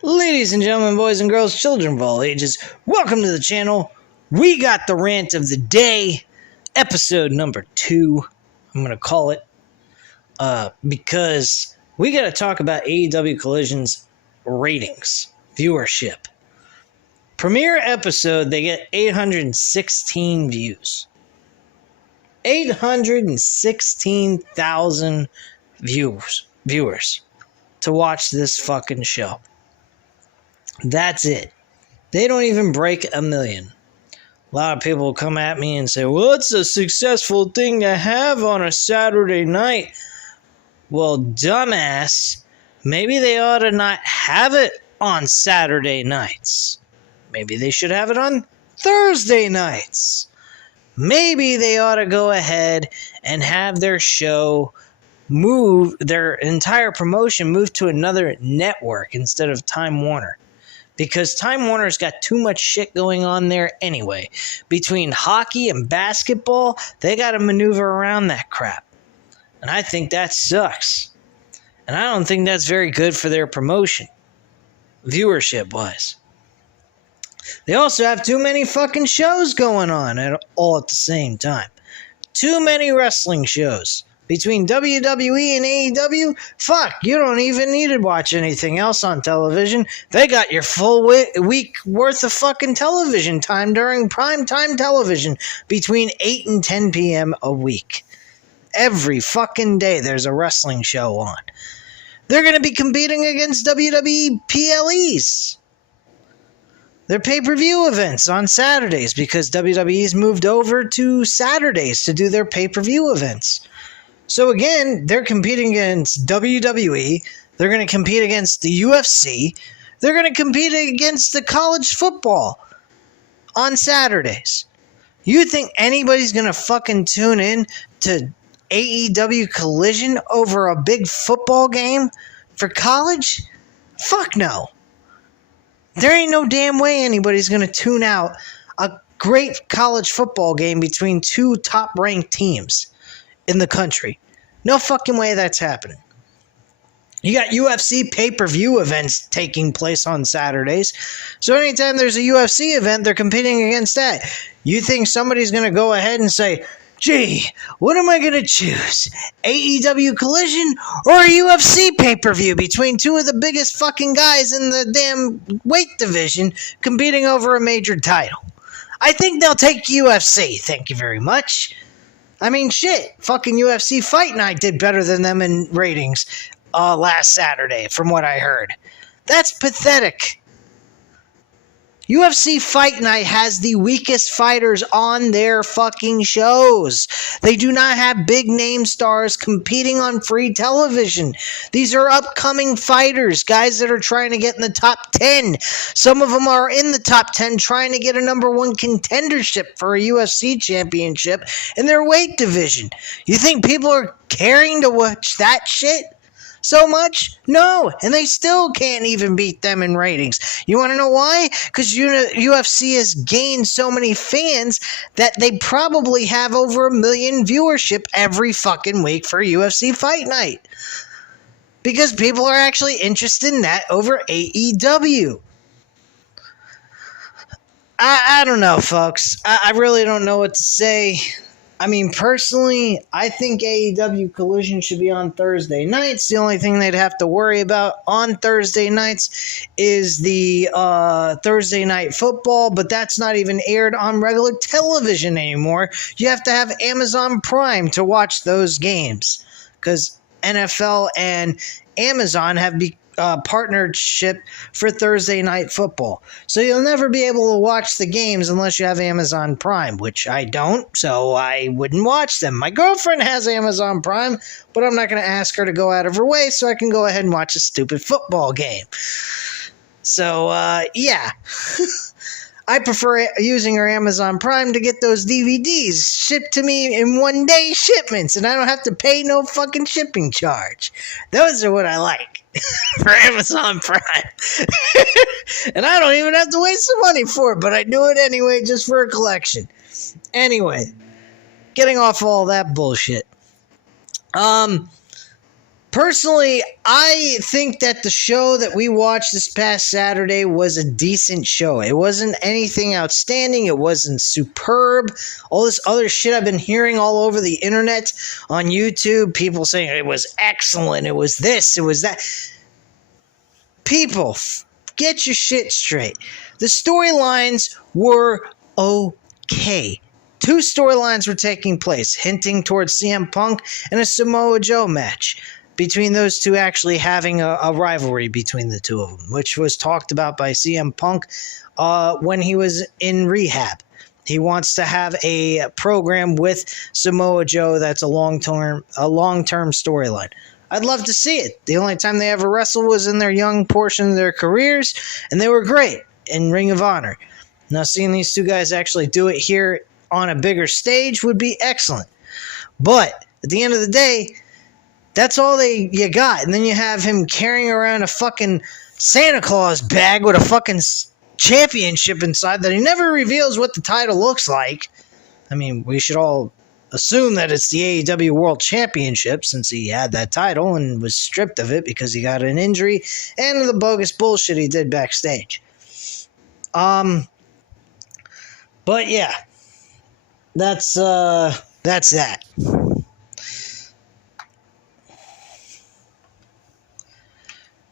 Ladies and gentlemen, boys and girls, children of all ages, welcome to the channel. We got the rant of the day, episode number 2. I'm going to call it, because we got to talk about AEW Collision's ratings, viewership. Premiere episode, they get 816 views. 816,000 viewers to watch this fucking show. That's it. They don't even break 1 million. A lot of people come at me and say, well, it's a successful thing to have on a Saturday night. Well, dumbass, maybe they ought to not have it on Saturday nights. Maybe they should have it on Thursday nights. Maybe they ought to go ahead and have their show move, their entire promotion move to another network instead of Time Warner. Because Time Warner's got too much shit going on there anyway. Between hockey and basketball, they got to maneuver around that crap. And I think that sucks. And I don't think that's very good for their promotion, viewership-wise. They also have too many fucking shows going on all at the same time. Too many wrestling shows. Between WWE and AEW, fuck, you don't even need to watch anything else on television. They got your full week worth of fucking television time during primetime television between 8 and 10 p.m. a week. Every fucking day there's a wrestling show on. They're going to be competing against WWE PLEs. Their pay-per-view events on Saturdays because WWE's moved over to Saturdays to do their pay-per-view events. So again, they're competing against WWE, they're going to compete against the UFC, they're going to compete against the college football on Saturdays. You think anybody's going to fucking tune in to AEW Collision over a big football game for college? Fuck no. There ain't no damn way anybody's going to tune out a great college football game between two top-ranked teams in the country. No fucking way that's happening. You got UFC pay-per-view events taking place on Saturdays. So anytime there's a UFC event, they're competing against that. You think somebody's going to go ahead and say, gee, what am I going to choose? AEW Collision or a UFC pay-per-view between two of the biggest fucking guys in the damn weight division competing over a major title? I think they'll take UFC. Thank you very much. I mean, shit, fucking UFC Fight Night did better than them in ratings last Saturday, from what I heard. That's pathetic. UFC Fight Night has the weakest fighters on their fucking shows. They do not have big name stars competing on free television. These are upcoming fighters, guys that are trying to get in the top 10. Some of them are in the top 10 trying to get a number 1 contendership for a UFC championship in their weight division. You think people are caring to watch that shit so much? No, and they still can't even beat them in ratings. You want to know why? Because UFC has gained so many fans that they probably have over 1 million viewership every fucking week for UFC Fight Night. Because people are actually interested in that over AEW. I don't know, folks. I really don't know what to say. I mean, personally, I think AEW Collision should be on Thursday nights. The only thing they'd have to worry about on Thursday nights is the Thursday Night Football, but that's not even aired on regular television anymore. You have to have Amazon Prime to watch those games because NFL and Amazon have partnership for Thursday Night Football. So you'll never be able to watch the games unless you have Amazon Prime, which I don't, so I wouldn't watch them. My girlfriend has Amazon Prime, but I'm not going to ask her to go out of her way so I can go ahead and watch a stupid football game. So, yeah. I prefer using her Amazon Prime to get those DVDs shipped to me in 1-day shipments, and I don't have to pay no fucking shipping charge. Those are what I like for Amazon Prime. And I don't even have to waste some money for it, but I do it anyway just for a collection. Anyway, getting off all that bullshit. Personally, I think that the show that we watched this past Saturday was a decent show. It wasn't anything outstanding. It wasn't superb. All this other shit I've been hearing all over the internet on YouTube, people saying it was excellent, it was this, it was that. People, get your shit straight. The storylines were okay. 2 storylines were taking place, hinting towards CM Punk and a Samoa Joe match. Between those two actually having a rivalry between the two of them, which was talked about by CM Punk when he was in rehab. He wants to have a program with Samoa Joe that's a long-term storyline. I'd love to see it. The only time they ever wrestled was in their young portion of their careers, and they were great in Ring of Honor. Now, seeing these two guys actually do it here on a bigger stage would be excellent. But at the end of the day, that's all you got. And then you have him carrying around a fucking Santa Claus bag with a fucking championship inside that he never reveals what the title looks like. I mean, we should all assume that it's the AEW World Championship since he had that title and was stripped of it because he got an injury and the bogus bullshit he did backstage. But yeah, that's that.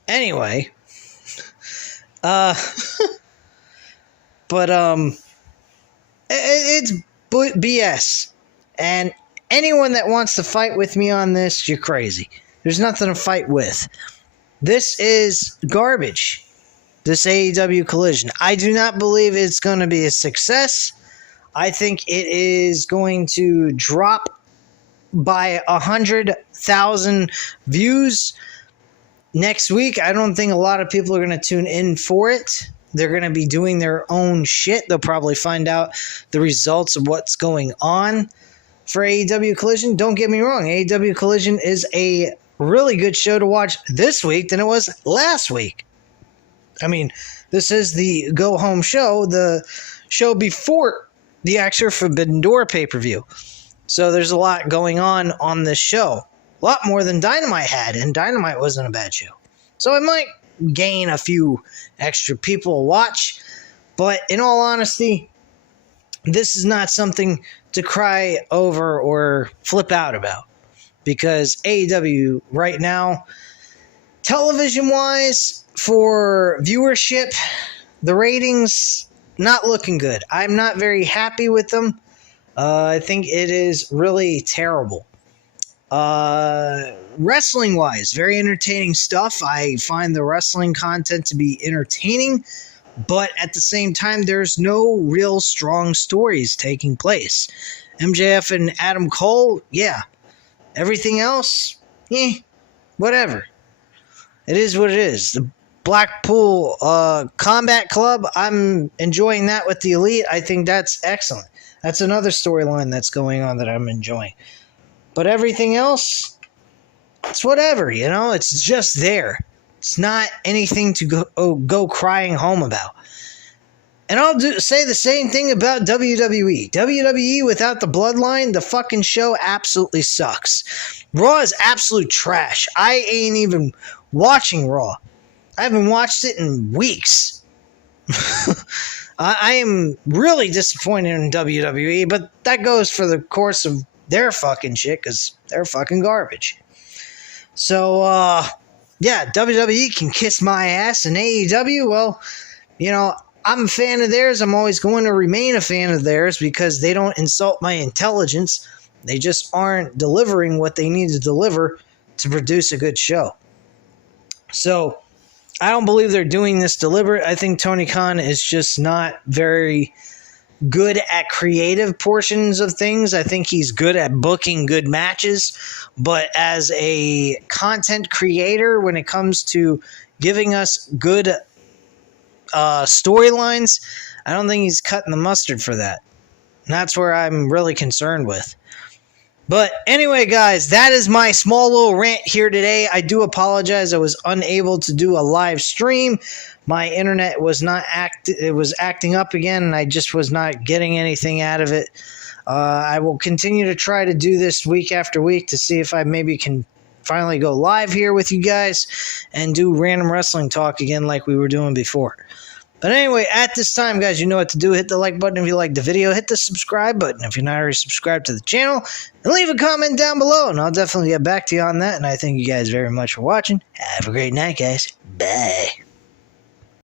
Anyway, it's BS. And anyone that wants to fight with me on this, you're crazy. There's nothing to fight with. This is garbage. This AEW Collision. I do not believe it's going to be a success. I think it is going to drop by 100,000 views next week. I don't think a lot of people are going to tune in for it. They're going to be doing their own shit. They'll probably find out the results of what's going on for AEW Collision. Don't get me wrong. AEW Collision is a really good show to watch this week than it was last week. I mean, this is the go-home show, the show before the actual Forbidden Door pay-per-view. So there's a lot going on this show. A lot more than Dynamite had, and Dynamite wasn't a bad show. So it might gain a few extra people to watch, but in all honesty, this is not something to cry over or flip out about, because AEW right now, television-wise, for viewership, the ratings, not looking good. I'm not very happy with them. I think it is really terrible. Wrestling wise, very entertaining stuff. I find the wrestling content to be entertaining, but at the same time, there's no real strong stories taking place. MJF and Adam Cole, yeah. Everything else, whatever. It is what it is. The Blackpool Combat Club, I'm enjoying that with the Elite. I think that's excellent. That's another storyline that's going on that I'm enjoying. But everything else, it's whatever, it's just there. It's not anything to go crying home about. And I'll say the same thing about WWE. WWE without the Bloodline, the fucking show absolutely sucks. Raw is absolute trash. I ain't even watching Raw. I haven't watched it in weeks. I am really disappointed in WWE, but that goes for the course of their fucking shit, because they're fucking garbage. So, WWE can kiss my ass, and AEW, well, I'm a fan of theirs. I'm always going to remain a fan of theirs because they don't insult my intelligence. They just aren't delivering what they need to deliver to produce a good show. So, I don't believe they're doing this deliberate. I think Tony Khan is just not very good at creative portions of things. I think he's good at booking good matches, but as a content creator, when it comes to giving us good storylines, I don't think he's cutting the mustard for that. And that's where I'm really concerned with. But anyway, guys, that is my small little rant here today. I do apologize. I was unable to do a live stream. My internet was it was acting up again, and I just was not getting anything out of it. I will continue to try to do this week after week to see if I maybe can finally go live here with you guys and do random wrestling talk again like we were doing before. But anyway, at this time, guys, you know what to do. Hit the like button if you like the video. Hit the subscribe button if you're not already subscribed to the channel. And leave a comment down below, and I'll definitely get back to you on that. And I thank you guys very much for watching. Have a great night, guys. Bye.